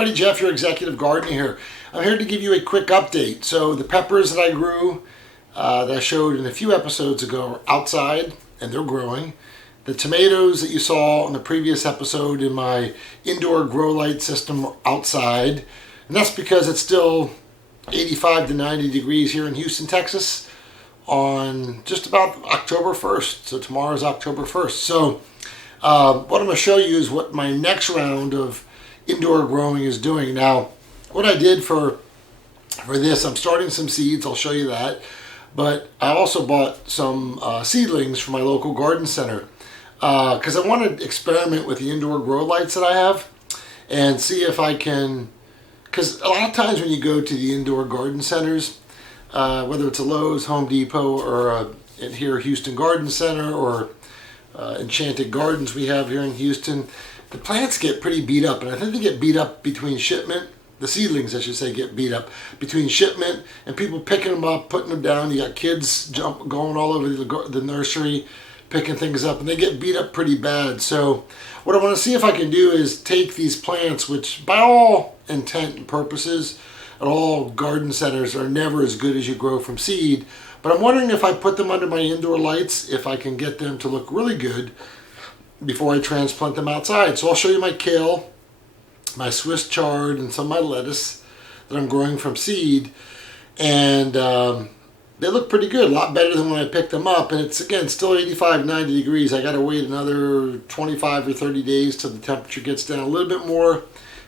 everybody, Jeff, your executive gardener here. I'm here to give you a quick update. So the peppers that I grew, that I showed in a few episodes ago, are outside and they're growing. The tomatoes that you saw in the previous episode in my indoor grow light system are outside. And that's because it's still 85 to 90 degrees here in Houston, Texas on just about October 1st. So tomorrow's October 1st. So what I'm going to show you is what my next round of indoor growing is doing. Now, what I did for this, I'm starting some seeds. I'll show you that. But I also bought some seedlings from my local garden center because I want to experiment with the indoor grow lights that I have and see if I can, because a lot of times when you go to the indoor garden centers, whether it's a Lowe's, Home Depot, or here Houston Garden Center, or Enchanted Gardens we have here in Houston, the plants get pretty beat up, and I think they get beat up between shipment. The seedlings, I should say, get beat up between shipment and people picking them up, putting them down. You got kids going all over the nursery, picking things up, and they get beat up pretty bad. So what I want to see if I can do is take these plants, which by all intent and purposes at all garden centers are never as good as you grow from seed, but I'm wondering if I put them under my indoor lights, if I can get them to look really good before I transplant them outside. So I'll show you my kale, my Swiss chard, and some of my lettuce that I'm growing from seed, and they look pretty good, a lot better than when I picked them up. And it's, again, still 85, 90 degrees. I got to wait another 25 or 30 days till the temperature gets down a little bit more,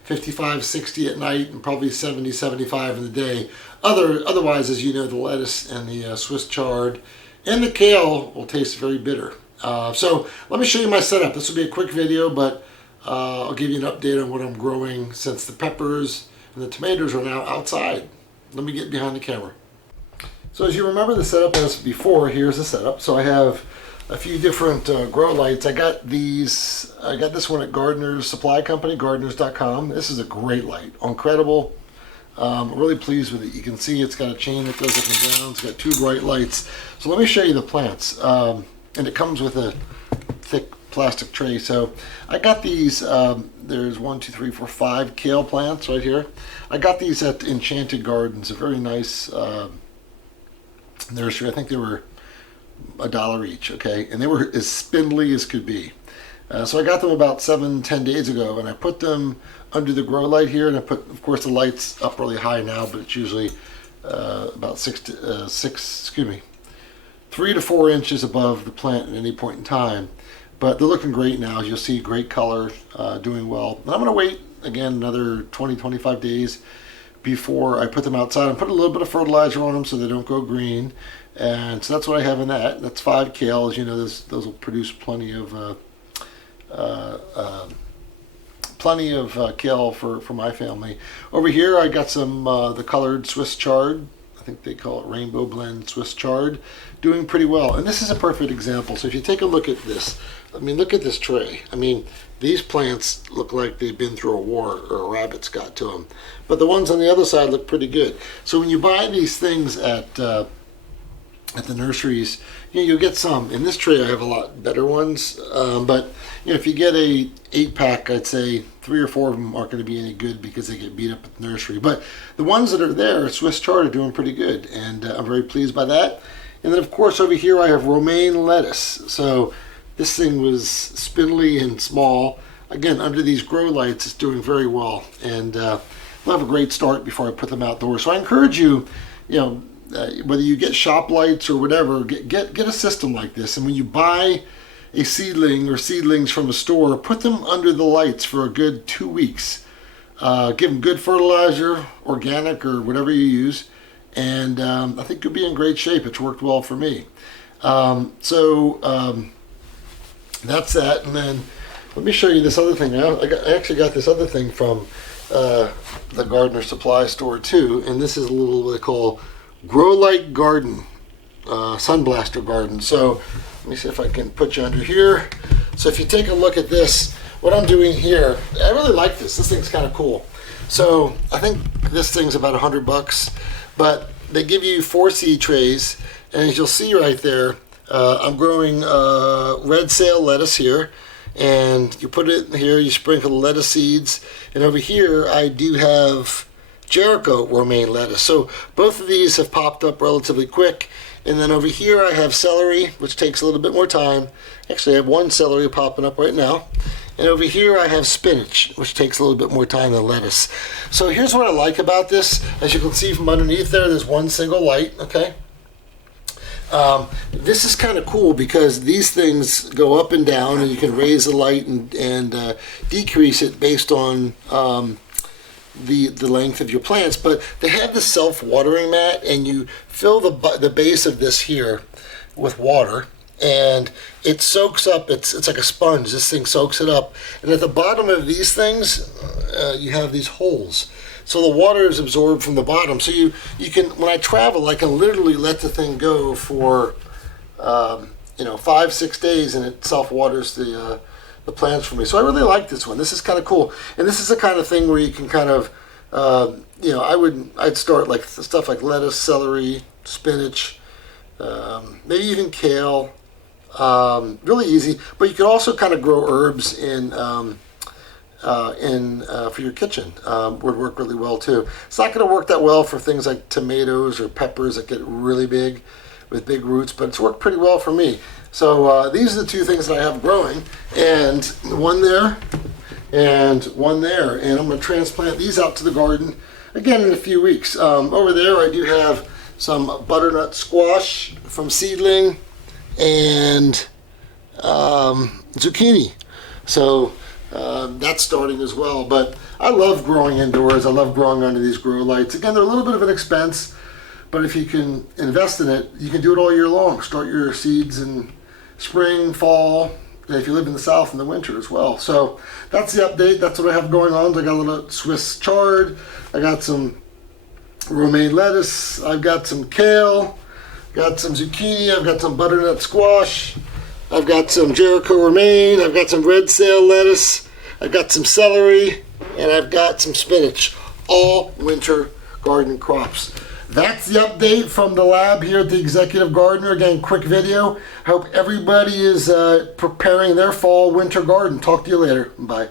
55, 60 at night, and probably 70, 75 in the day. Otherwise, as you know, the lettuce and the Swiss chard and the kale will taste very bitter. So let me show you my setup. This will be a quick video, but I'll give you an update on what I'm growing since the peppers and the tomatoes are now outside. Let me get behind the camera. So as you remember the setup as before, here's the setup. So I have a few different grow lights. I got this one at Gardener's Supply Company, gardeners.com. This is a great light, incredible. I'm really pleased with it. You can see it's got a chain that goes up and down. It's got two bright lights. So let me show you the plants. And it comes with a thick plastic tray. So I got these, there's 1, 2, 3, 4, 5 kale plants right here. I got these at Enchanted Gardens, a very nice nursery. I think they were $1 each, okay? And they were as spindly as could be. So I got them about 7-10 days ago, and I put them under the grow light here, and I put, of course, the light's up really high now, but it's usually about 3 to 4 inches above the plant at any point in time. But they're looking great now. As you'll see, great color, doing well. And I'm going to wait, again, another 20-25 days before I put them outside. I put a little bit of fertilizer on them so they don't go green. And so that's what I have in that. That's 5 kale. As you know, those will produce plenty of kale for my family. Over here, I got some the colored Swiss chard. I think they call it Rainbow Blend Swiss Chard, doing pretty well. And this is a perfect example. So if you take a look at this, I mean, look at this tray. I mean, these plants look like they've been through a war or a rabbit's got to them. But the ones on the other side look pretty good. So when you buy these things at the nurseries, you'll get some. In this tray, I have a lot better ones. But if you get a 8-pack, I'd say 3 or 4 of them aren't going to be any good because they get beat up at the nursery. But the ones that are there, Swiss Chard, are doing pretty good, and I'm very pleased by that. And then, of course, over here I have Romaine Lettuce. So this thing was spindly and small. Again, under these grow lights, it's doing very well, and they'll have a great start before I put them outdoors. So I encourage you, whether you get shop lights or whatever, get a system like this. And when you buy a seedling or seedlings from a store, put them under the lights for a good 2 weeks. Give them good fertilizer, organic or whatever you use, and I think you'll be in great shape. It's worked well for me. That's that. And then let me show you this other thing. I actually got this other thing from the Gardener Supply store too, and this is a little what they call Grow Light Garden, Sunblaster Garden. So let me see if I can put you under here. So if you take a look at this, what I'm doing here, I really like this. This thing's kind of cool. So I think this thing's about $100, but they give you 4 seed trays, and as you'll see right there, I'm growing red sail lettuce here, and you put it in here, you sprinkle the lettuce seeds, and over here I do have Jericho romaine lettuce. So both of these have popped up relatively quick. And then over here I have celery, which takes a little bit more time. Actually, I have one celery popping up right now. And over here I have spinach, which takes a little bit more time than lettuce. So here's what I like about this. As you can see from underneath there's one single light, okay? This is kind of cool because these things go up and down, and you can raise the light and decrease it based on the length of your plants. But they have the self-watering mat, and you fill the base of this here with water, and it soaks up. It's like a sponge. This thing soaks it up, and at the bottom of these things you have these holes. So the water is absorbed from the bottom. So you can, when I travel, I can literally let the thing go for 5-6 days, and it self-waters the plants for me. So I really like this one. This is kind of cool, and this is the kind of thing where you can kind of I'd start like stuff like lettuce, celery, spinach, maybe even kale. Really easy, but you could also kind of grow herbs for your kitchen. Would work really well too. It's not going to work that well for things like tomatoes or peppers that get really big with big roots, but it's worked pretty well for me. So these are the two things that I have growing, and one there and one there, and I'm going to transplant these out to the garden again in a few weeks. Over there I do have some butternut squash from seedling and zucchini. So that's starting as well. But I love growing indoors. I love growing under these grow lights. Again, they're a little bit of an expense, but if you can invest in it, you can do it all year long. Start your seeds in spring, fall, and if you live in the south, in the winter as well. So that's the update. That's what I have going on. I got a little Swiss chard. I got some romaine lettuce. I've got some kale. Got some zucchini. I've got some butternut squash. I've got some Jericho romaine. I've got some red sail lettuce. I've got some celery, and I've got some spinach. All winter garden crops. That's the update from the lab here at the Executive Gardener. Again, quick video. I hope everybody is preparing their fall winter garden. Talk to you later. Bye.